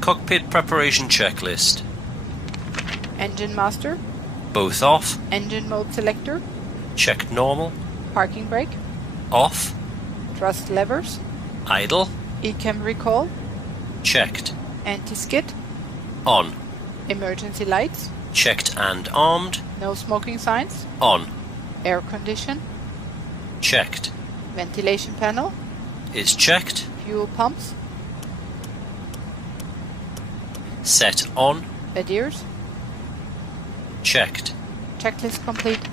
Cockpit preparation checklist. Engine master. Both off. Engine mode selector. Checked normal. Parking brake. Off. Thrust levers. Idle. ECAM recall. Checked. Anti-skid. On. Emergency lights. Checked and armed. No smoking signs. On. Air condition. Checked. Ventilation panel. Is checked. Fuel pumps. Set on. Adheres. Checked. Checklist complete.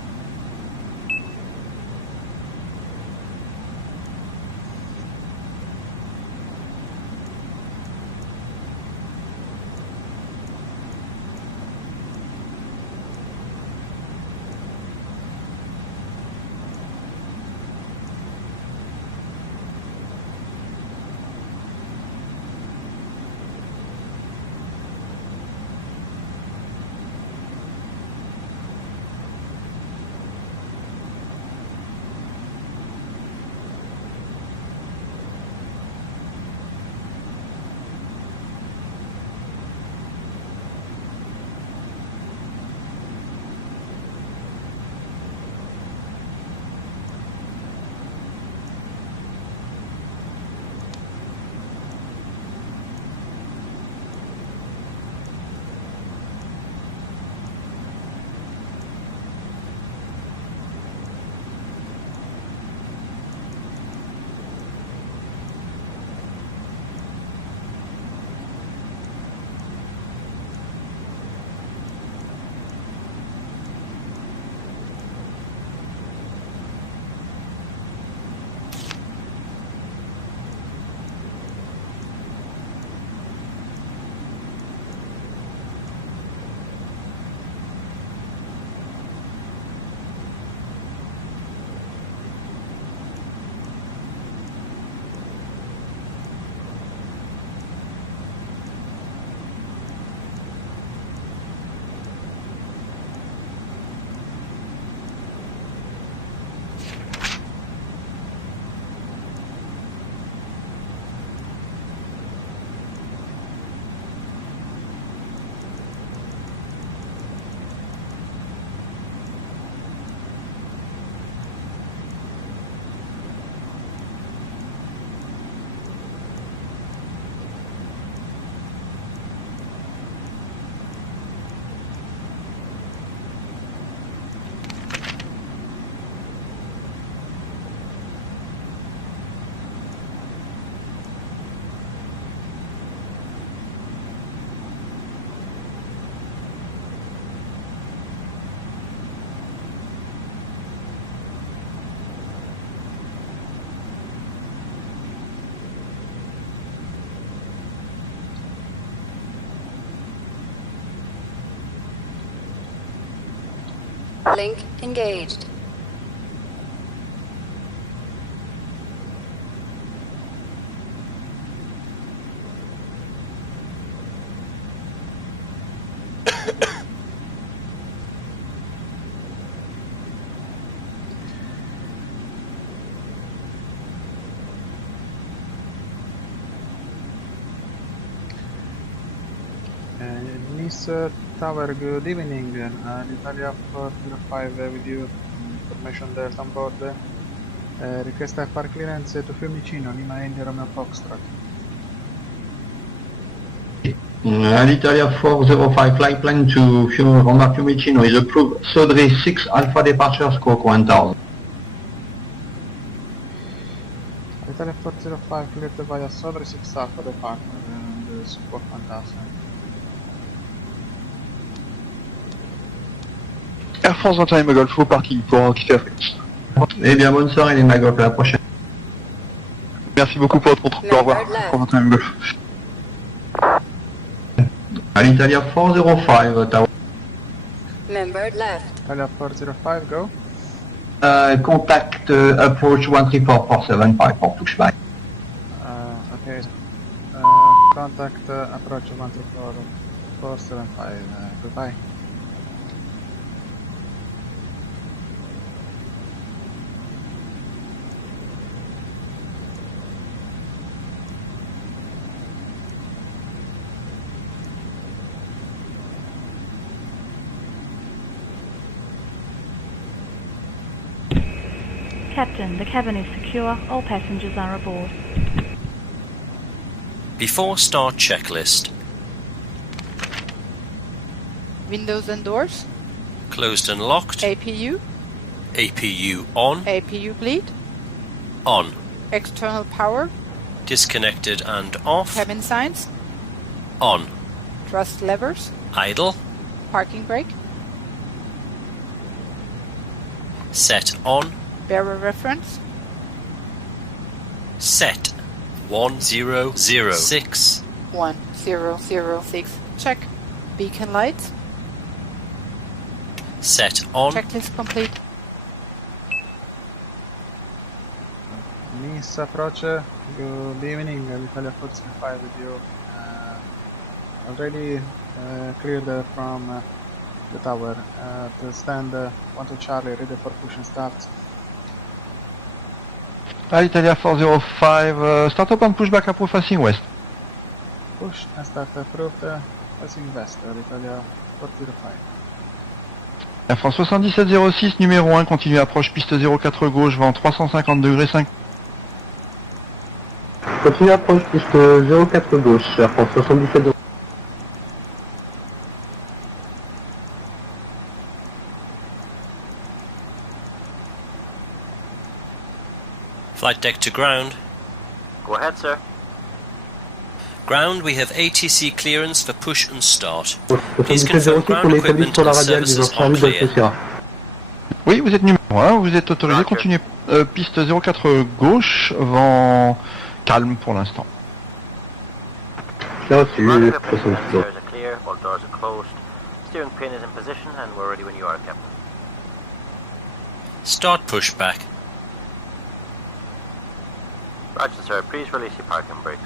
Link engaged. Nice Tower, good evening. Italia 405 with you. Information there on board. Request FR clearance to Fiumicino, Lima India Romeo Foxtrot. Alitalia 405 flight plan to Rome Fiumicino is approved. SODRI 6 Alpha departure squawk 1000. Italia 405 cleared via SODRI 6 Alpha departure and squawk 1000. Air France 21 Golf, faut parking pour quitter Afrique. Eh bien, bonne soirée les Magolf, à la prochaine. Merci beaucoup pour votre contrôle, au revoir. Air France 21 Golf. Alitalia 405, Tower. Member left. Italia 405, go. Contact approach 13447 for pushback. Okay. Contact approach 13475. Goodbye. Captain, the cabin is secure. All passengers are aboard. Before start checklist. Windows and doors. Closed and locked. APU. APU on. APU bleed. On. External power. Disconnected and off. Cabin signs. On. Thrust levers. Idle. Parking brake. Set on. Bearer reference. Set 1006. 1006. Check. Beacon lights. Set on. Checklist complete. Nice approach. Good evening, Italia 405 with you. Already cleared from the tower. To stand 1 Charlie, ready for push and start. ALITALIA 405, start up and pushback approve facing west. Push and start approved. Passing west, Italia 405. Air France 7706, numéro 1, continue approche piste 04 gauche, vent 350 degrés 5. Continue approche piste 04 gauche, Air France 77. Flight deck to ground. Go ahead, sir. Ground, we have ATC clearance for push and start. Please 7706, confirm on ground est établi equipment sur la and radiale du services Charlie are de clear. Sierra. Oui, vous êtes numéro 1, vous êtes autorisé, Roger. continuez piste 04 gauche, vent calme pour l'instant. J'ai reçu, Ground equipment and 76. stairs are clear, all doors are closed. Steering pin is in position and we're ready when you are, Captain. Start pushback. Roger, sir. Please release your parking brakes.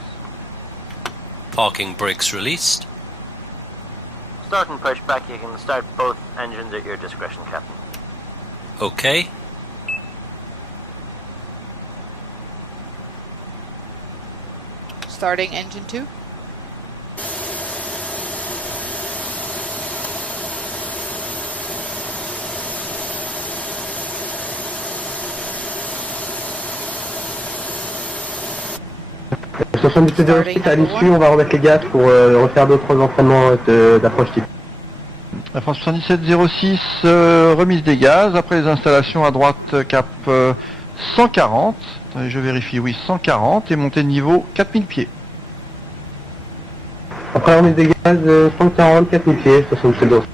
Parking brakes released. Start and pushback. You can start both engines at your discretion, Captain. OK. Starting engine 2. Le 7706 à l'issue, on va remettre les gaz pour refaire d'autres entraînements d'approche type. Air France 7706, remise des gaz, après les installations à droite cap 140, attendez, je vérifie, oui 140, et montée de niveau 4000 pieds. Après remise des gaz 140, 4000 pieds, 7706.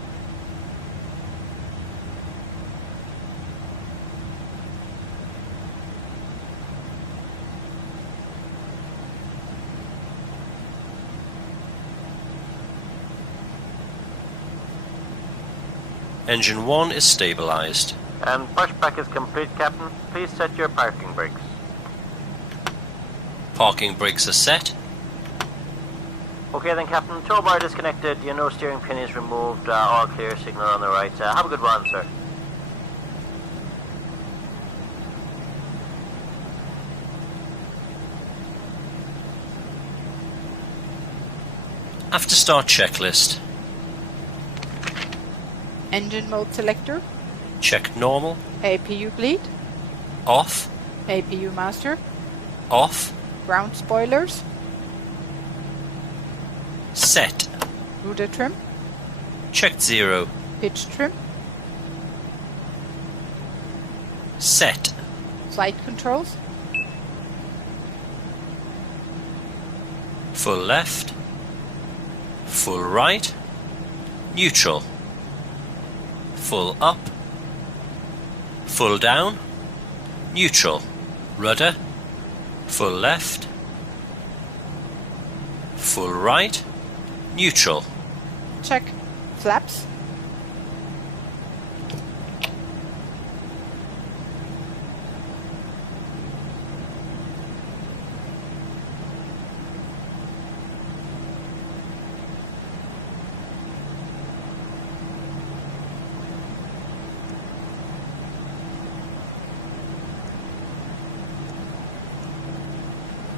Engine 1 is stabilized. And pushback is complete, Captain. Please set your parking brakes. Parking brakes are set. Okay then, Captain. Tow bar disconnected. You know steering pin is removed. All clear. Signal on the right. Have a good run, sir. After start checklist. Engine mode selector. Check normal. APU bleed. Off. APU master. Off. Ground spoilers. Set. Rudder trim. Checked 0. Pitch trim. Set. Flight controls. Full left. Full right. Neutral. Full up. Full down. Neutral. Rudder. Full left. Full right. Neutral. Check. Flaps.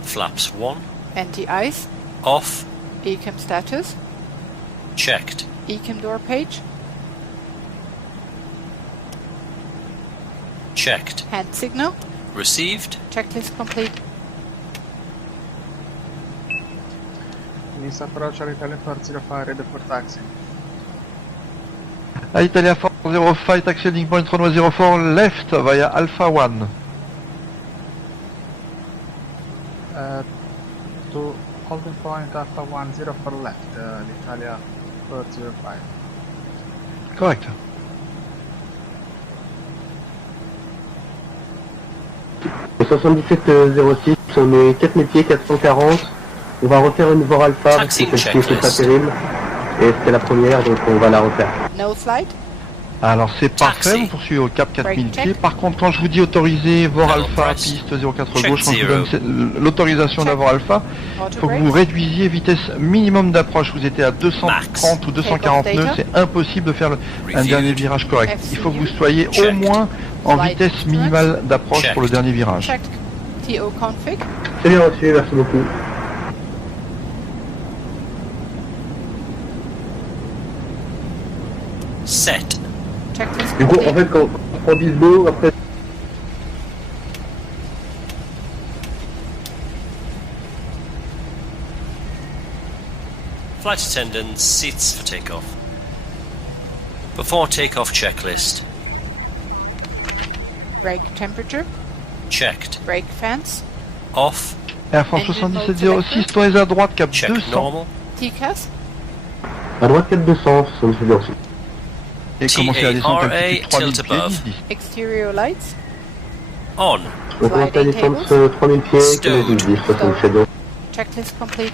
Flaps 1. Anti-ice. Off. ECAM status. Checked. ECAM door page. Checked. Hand signal. Received. Checklist complete. Nice approach Alitalia 405, ready for taxi. Alitalia 405, taxi heading point runway 04 left via Alpha 1. To holding point Alpha 10 for left, Alitalia 405. Correct. Au 7706, on est 4000 pieds, 440. On va refaire une VOR alpha parce que celle-ci c'est pas terrible. Et c'était la première, donc on va la refaire. No flight. Alors c'est parfait, Taxi. vous poursuivez au cap 4000 Break check. pieds. Par contre, quand je vous dis autoriser VOR Hello, alpha, press. piste 04 Check gauche, quand je vous zero. donne l'autorisation Check. d'avoir alpha, il Auto faut que brake. vous réduisiez vitesse minimum d'approche. Vous étiez à 230 ou 240 nœuds, Take off c'est impossible de faire un Reviewed. dernier virage correct. Il faut que vous soyez au Checked. moins en Flight vitesse instruments. minimale d'approche Checked. pour le dernier virage. Checked. TO config. C'est bien reçu, merci beaucoup. Set. Checklist Du coup, en complete. fait, quand on prend Bisbo, après, Flight attendants, seats for takeoff. Before takeoff checklist. Brake temperature. Checked. Brake fans. Off. Air France Engine mode 7706, tournez à droite, cap Check 200. normal. TCAS. à droite 4200, ça me fait bien reçu. Et commencez à descendre TARA, altitude 3000 tilt pieds, above. 10. Exterior lights. On. On commence à Sliding descendre tables. 3000 pieds, Stowed. 10, ça me fait bien. Checklist complete.